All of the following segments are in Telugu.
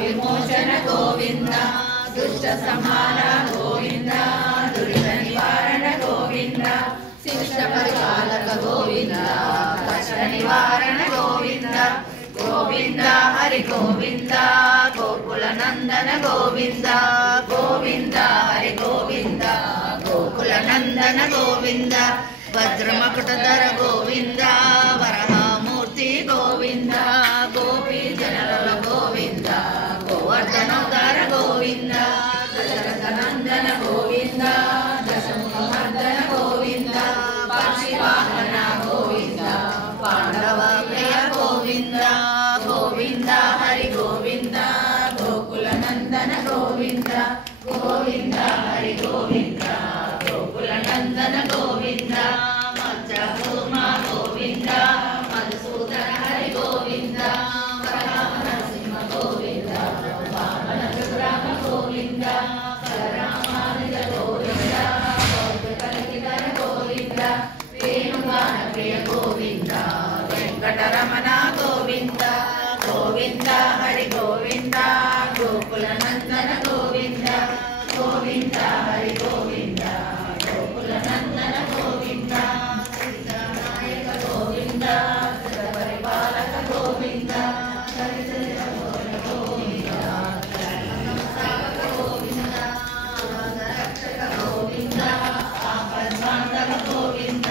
विमोचन गोविंद दुष्ट संहार गोविंद दुरित निवारण गोविंद शिष्ट परिपालक गोविंद कष्ट निवारण गोविंद गोविंद हरि गोविंद गोकुल नंदन गोविंद गोविंद हरि गोविंद गोकुल नंदन गोविंद वज्रमकुटधर गोविंद वरहामूर्ति गोविंद गोपी जनरल गोविंद गोवर्धनोदर गोविंद दशरथ नंदन गोविंद दशमुखमर्दन गोविंद पक्षिवाहन गोविंद पांडव प्रिय गोविंद गोविंद हरि गोविंद गोकुल नंदन गोविंद गोविंद हरि गोविंद गोकुल नंदन गोविंद मज्जभूमा गोविंद मधुसूदन हरि गोविंद वराह नरसिंह गोविंद वामन विग्रह गोविंद बलरामानुज गोविंद कलिधर गोविंद वेणुगान प्रिय गोविंद वेंकटरमण गोविंद गोविंद हरि गोविंद गोकुल नंदन गोविंद गोविंद हरि गोविंद गोकुल नंदन गोविंद सिद्धनायक गोविंद परिपालक गोविंद गोविंद गोविंद रक्षक गोविंद आपद्बांधव गोविंद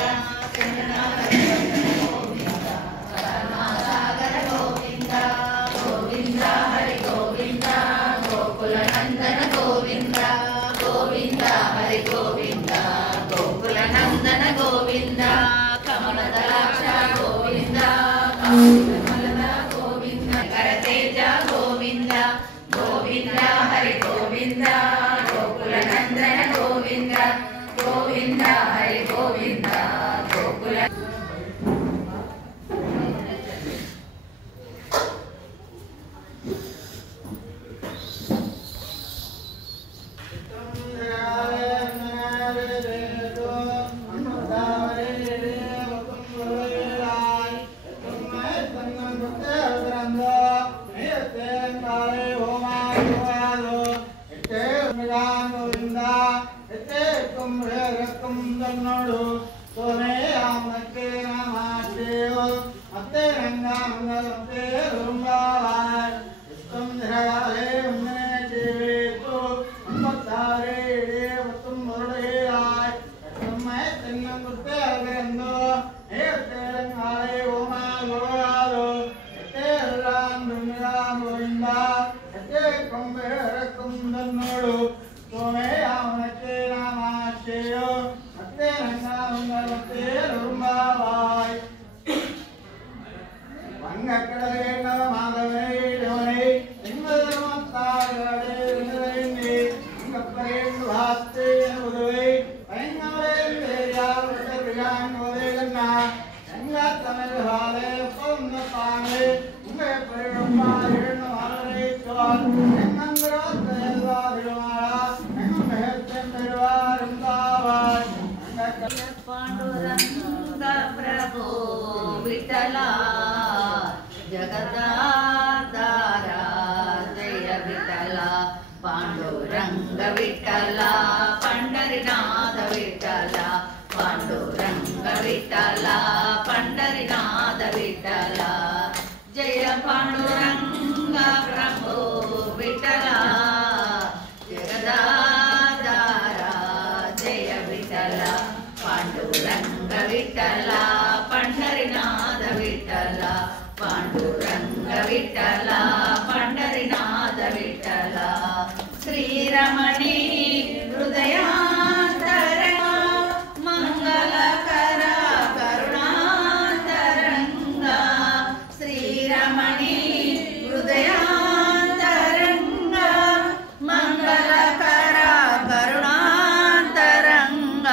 सागर गोविंद गोविंद हरि गोविंद गोकुल नंदन गोविंद गोविंद हरि गोविंद गोकुल नंदन गोविंद कमलदलाक्ष गोविंद कमलदल गोविंद करतेज गोविंद गोविंद हरि गोविंद गोकुल नंदन गोविंद गोविंद हरि गोविंद गोकुल पांडुरंग प्रभु విఠల పాండురంగ విఠల పండరినాథ విఠల పాండురంగ విఠల పండరినాథ విఠల జయ పాండురంగ ప్రభో విఠల జగదాధార జయ విఠల పాండురంగ విఠల పండరినాథ విఠల పాండురంగ విఠల పండరినాథ విఠల శ్రీరమణి హృదయాంతరంగ మంగళకర కరుణాంతరంగ శ్రీరమణి హృదయాంతరంగ మంగళకర కరుణాంతరంగ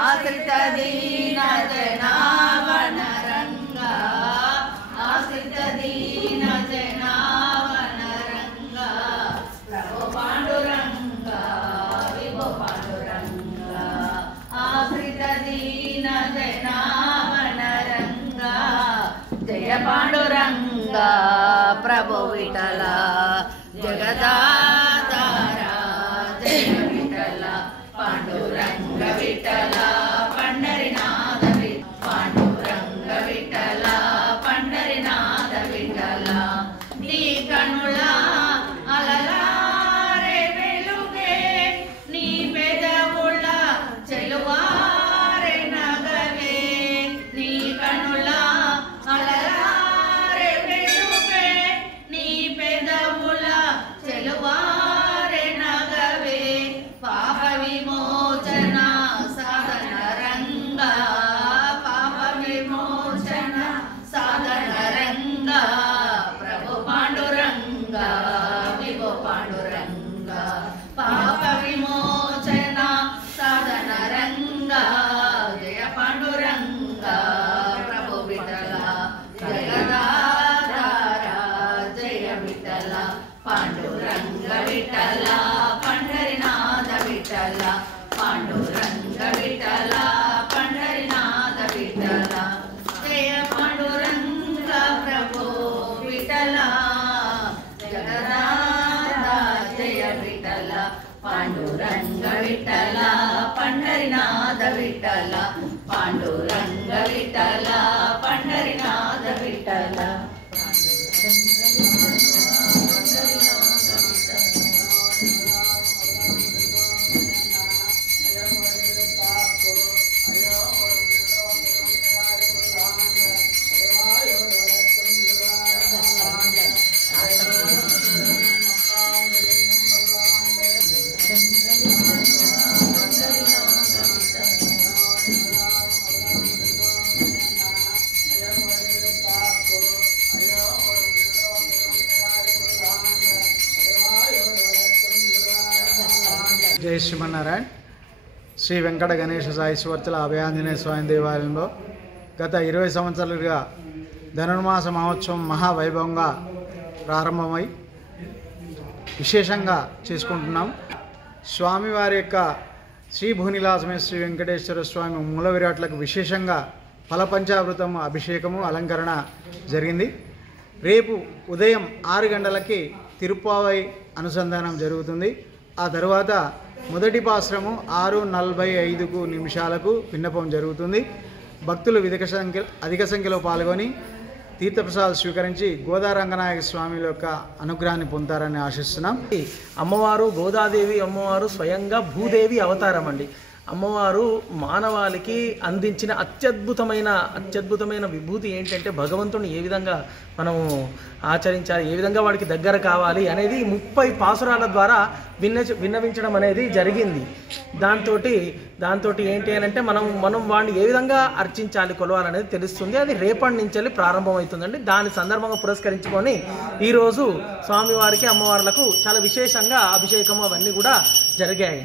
ఆశ్రిత దీన జనావనరంగ ఆశ్రిత దీన జనావనరంగ ప్రభో పాండురంగ విభో పాండురంగ ఆశ్రిత దీన జనావనరంగ జయ పాండురంగ ప్రభో విఠల జగదాధార జయ విఠల పాండురంగ విఠల పండరినాథ పాండురంగ విఠల పండరినాథ విఠల నీ కనుల అలలారే వెలుగే నీ పెదవుల చెలువారే నగవే నీ కనుల అలలారే వెలుగే నీ పెదవుల చెలువారే నగవే పాప విమోచన సాధన రంగ పాప విమోచన సాధన రంగ ప్రభు పాండురంగ విభో పాండురంగ పాప విమోచన సాధన రంగ జయ పాండురంగ ప్రభు విఠల జగదాధార జయ విఠల పాండురంగ విఠల పండరినాథ విఠల పాండురంగ విఠల పండరినాథ విఠల జయ పాండురంగ ప్రభో విఠల జగదాధార జయ విఠల పాండురంగ విఠల పండరినాథ విఠల పాండురంగ విఠల పండరినాథ విఠల జై శ్రీమన్నారాయణ. శ్రీ వెంకట గణేశ సాయిశ్వర్తుల అభయాంజనేయ స్వామి దేవాలయంలో గత 20 సంవత్సరాలుగా ధనుర్మాస మహోత్సవం మహావైభవంగా ప్రారంభమై విశేషంగా చేసుకుంటున్నాం. స్వామివారి యొక్క శ్రీ భూనిలాసమే శ్రీ వెంకటేశ్వర స్వామి మూల విరాట్లకు విశేషంగా ఫలపంచామృతం అభిషేకము అలంకరణ జరిగింది. రేపు ఉదయం 6 గంటలకి తిరుప్పావై అనుసంధానం జరుగుతుంది. ఆ తర్వాత మొదటి పాశ్రము 6:45 విన్నపం జరుగుతుంది. భక్తులు అధిక సంఖ్యలో పాల్గొని తీర్థప్రసాద్ స్వీకరించి గోదా రంగనాయక స్వామి యొక్క అనుగ్రహాన్ని పొందుతారని ఆశిస్తున్నాం. అమ్మవారు గోదాదేవి అమ్మవారు స్వయంగా భూదేవి అవతారం అండి. అమ్మవారు మానవాళికి అందించిన అత్యద్భుతమైన విభూతి ఏంటంటే భగవంతుని ఏ విధంగా మనము ఆచరించాలి, ఏ విధంగా వాడికి దగ్గర కావాలి అనేది 30 పాసురాల ద్వారా విన్నవించడం అనేది జరిగింది. దాంతో ఏంటి అని అంటే మనం వాడిని ఏ విధంగా అర్చించాలి, కొలవాలనేది తెలుస్తుంది. అది రేపటి నుంచి ప్రారంభమవుతుందండి. దాని సందర్భంగా పురస్కరించుకొని ఈరోజు స్వామివారికి అమ్మవార్లకు చాలా విశేషంగా అభిషేకము అవన్నీ కూడా జరిగాయి.